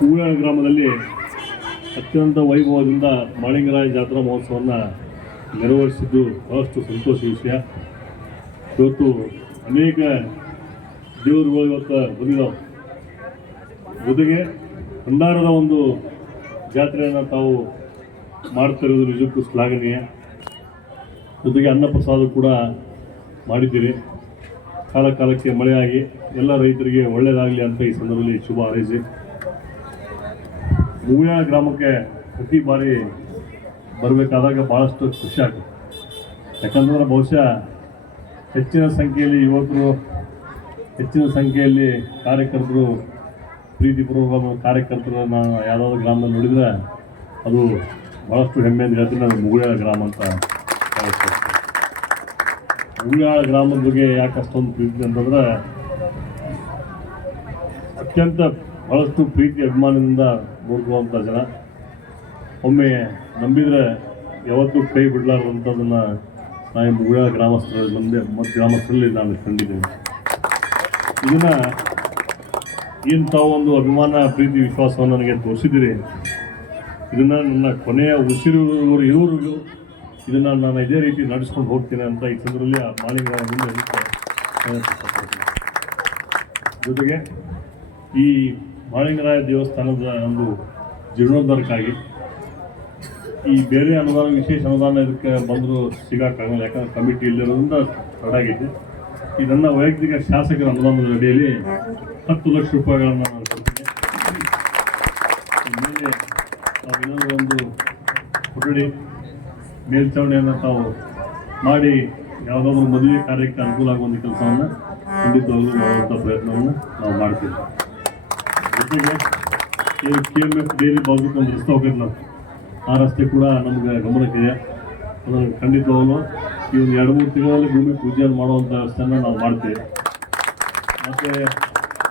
ಹೂವಿನ ಗ್ರಾಮದಲ್ಲಿ ಅತ್ಯಂತ ವೈಭವದಿಂದ ಮಾಳಿಂಗರಾಯ ಜಾತ್ರಾ ಮಹೋತ್ಸವವನ್ನು ನೆರವೇರಿಸಿದ್ದು ಬಹಳಷ್ಟು ಸಂತೋಷ ವಿಷಯ. ಇವತ್ತು ಅನೇಕ ದೇವರುಗಳು ಇವತ್ತು ಬಂದಿದ್ದಾವೆ ಜೊತೆಗೆ ಒಂದು ಜಾತ್ರೆಯನ್ನು ತಾವು ಮಾಡ್ತಿರೋದು ನಿಜಕ್ಕೂ ಶ್ಲಾಘನೀಯ. ಜೊತೆಗೆ ಅನ್ನಪ್ರಸಾದ ಕೂಡ ಮಾಡಿದ್ದೀರಿ. ಕಾಲ ಕಾಲಕ್ಕೆ ಮಳೆಯಾಗಿ ಎಲ್ಲ ರೈತರಿಗೆ ಒಳ್ಳೆಯದಾಗಲಿ ಅಂತ ಈ ಸಂದರ್ಭದಲ್ಲಿ ಶುಭ ಹಾರೈಸಿ. ಮೂವಿನ ಗ್ರಾಮಕ್ಕೆ ಪ್ರತಿ ಬಾರಿ ಬರಬೇಕಾದಾಗ ಭಾಳಷ್ಟು ಖುಷಿ ಆಗ್ತದೆ ಯಾಕಂದ್ರೆ ಬಹುಶಃ ಹೆಚ್ಚಿನ ಸಂಖ್ಯೆಯಲ್ಲಿ ಯುವಕರು, ಹೆಚ್ಚಿನ ಸಂಖ್ಯೆಯಲ್ಲಿ ಕಾರ್ಯಕರ್ತರು ಪ್ರೀತಿಪೂರ್ವಕ ಕಾರ್ಯಕರ್ತರು ನಾನು ಯಾವುದಾದ್ರು ಗ್ರಾಮದಲ್ಲಿ ನೋಡಿದರೆ ಅದು ಭಾಳಷ್ಟು ಹೆಮ್ಮೆಯಿಂದ ಹೇಳ್ತೀನಿ ನಾನು ಮುಗುಳ ಗ್ರಾಮ ಅಂತ. ಮುಗುಳಾಳ ಗ್ರಾಮದ ಬಗ್ಗೆ ಯಾಕೆ ಅಷ್ಟೊಂದು ಪ್ರೀತಿ ಅಂತಂದ್ರೆ ಅತ್ಯಂತ ಬಹಳಷ್ಟು ಪ್ರೀತಿ, ಅಭಿಮಾನದಿಂದ ನೋಡ್ಕೊಳ್ಳುವಂಥ ಜನ. ಒಮ್ಮೆ ನಂಬಿದರೆ ಯಾವತ್ತೂ ಕೈ ಬಿಡಲಾರ್ದಂಥದ್ದನ್ನು ನಾನು ಮುಗುಳ ಗ್ರಾಮಸ್ಥರ ಮುಂದೆ ಮತ್ತು ಗ್ರಾಮಸ್ಥರಲ್ಲಿ ನಾನು ಕಂಡಿದ್ದೇನೆ. ಇದನ್ನು ಇಂಥ ಒಂದು ಅಭಿಮಾನ, ಪ್ರೀತಿ, ವಿಶ್ವಾಸವನ್ನು ನನಗೆ ತೋರಿಸಿದ್ದೀರಿ? ಇದನ್ನು ನನ್ನ ಕೊನೆಯ ಉಸಿರು ಇರುವವರೆಗೂ ಇದನ್ನು ನಾನು ಇದೇ ರೀತಿ ನಡೆಸ್ಕೊಂಡು ಹೋಗ್ತೀನಿ ಅಂತ ಈ ಸಂದರ್ಭದಲ್ಲಿ ಆ ಮಾಲಿನ್ಯ ಮುಂದೆ ಜೊತೆಗೆ ಈ ಮಾಳಿಂಗರಾಯ ದೇವಸ್ಥಾನದ ಒಂದು ಜೀರ್ಣೋದ್ಧಾರಕ್ಕಾಗಿ ಈ ಬೇರೆ ಅನುದಾನ, ವಿಶೇಷ ಅನುದಾನ ಇದಕ್ಕೆ ಬಂದರೂ ಸಿಗೋಕ್ಕಾಗಲ್ಲ ಯಾಕಂದ್ರೆ ಕಮಿಟಿ ಇಲ್ಲಿರೋದ್ರಿಂದ ತಡ ಇದನ್ನು ವೈಯಕ್ತಿಕ ಶಾಸಕರ ಅನುದಾನದ ಅಡಿಯಲ್ಲಿ ಹತ್ತು ಲಕ್ಷ ರೂಪಾಯಿಗಳನ್ನು ನಾನು ಕೊಡ್ತೀನಿ. ಒಂದು ಕೊಠಡಿ ಮೇಲ್ಚಾವಣಿಯನ್ನು ತಾವು ಮಾಡಿ ಯಾವುದಾದ್ರೂ ಮದುವೆ ಕಾರ್ಯಕ್ಕೆ ಅನುಕೂಲ ಆಗುವಂಥ ಕೆಲಸವನ್ನು ಖಂಡಿತವಾಗ್ಲೂ ಮಾಡುವಂಥ ಪ್ರಯತ್ನವನ್ನು ನಾವು ಮಾಡ್ತೀವಿ. ಜೊತೆಗೆ ಏನು ಕೆ ಎಂ ಎಫ್ ಡೈಲಿ ಬಾಜುಕ್ ಒಂದು ರಸ್ತೆ ಹೋಗಿದ್ಲ ಆ ರಸ್ತೆ ಕೂಡ ನಮಗೆ ಗಮನಕ್ಕಿದೆ ಅದನ್ನು ಖಂಡಿತವಾಗ್ಲೂ ಈ ಒಂದು ಎರಡು ಮೂರು ತಿಂಗಳಲ್ಲಿ ಭೂಮಿ ಪೂಜೆಯನ್ನು ಮಾಡುವಂಥ ವ್ಯವಸ್ಥೆಯನ್ನು ನಾವು ಮಾಡ್ತೀವಿ. ಮತ್ತು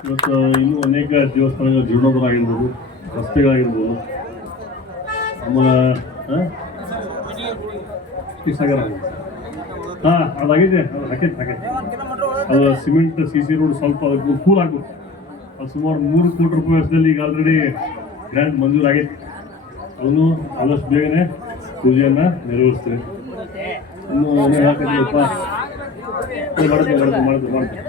ಇವತ್ತು ಇನ್ನೂ ಅನೇಕ ದೇವಸ್ಥಾನಗಳ ಜೀರ್ಣೋದ್ಧಾರ ಆಗಿರ್ಬೋದು, ರಸ್ತೆಗಳಾಗಿರ್ಬೋದು. ಆಮೇಲೆ ಹಾಂ ಹಾಂ, ಅದಾಗಿದೆ. ಅದು ಹಾಕೈತೆ ಹಾಕೈತೆ ಅದು ಸಿಮೆಂಟ್, ಸಿ ಸಿ ರೋಡ್ ಸ್ವಲ್ಪ ಅದಕ್ಕೆ ಕೂಲ್ ಆಗ್ಬೇಕು. ಸುಮಾರು ಮೂರು ಕೋಟಿ ರೂಪಾಯಿ ವರ್ಷದಲ್ಲಿ ಈಗ ಆಲ್ರೆಡಿ ಗ್ರ್ಯಾಂಟ್ ಮಂಜೂರಾಗೈತೆ ಅವನು ಆದಷ್ಟು ಬೇಗನೆ ಪೂಜೆಯನ್ನು ನೆರವೇರಿಸ್ತೇವೆ. ಇನ್ನು ಮಾಡ್ತೀವಿ ಮಾಡ್ತೀವಿ ಮಾಡ್ತೀವಿ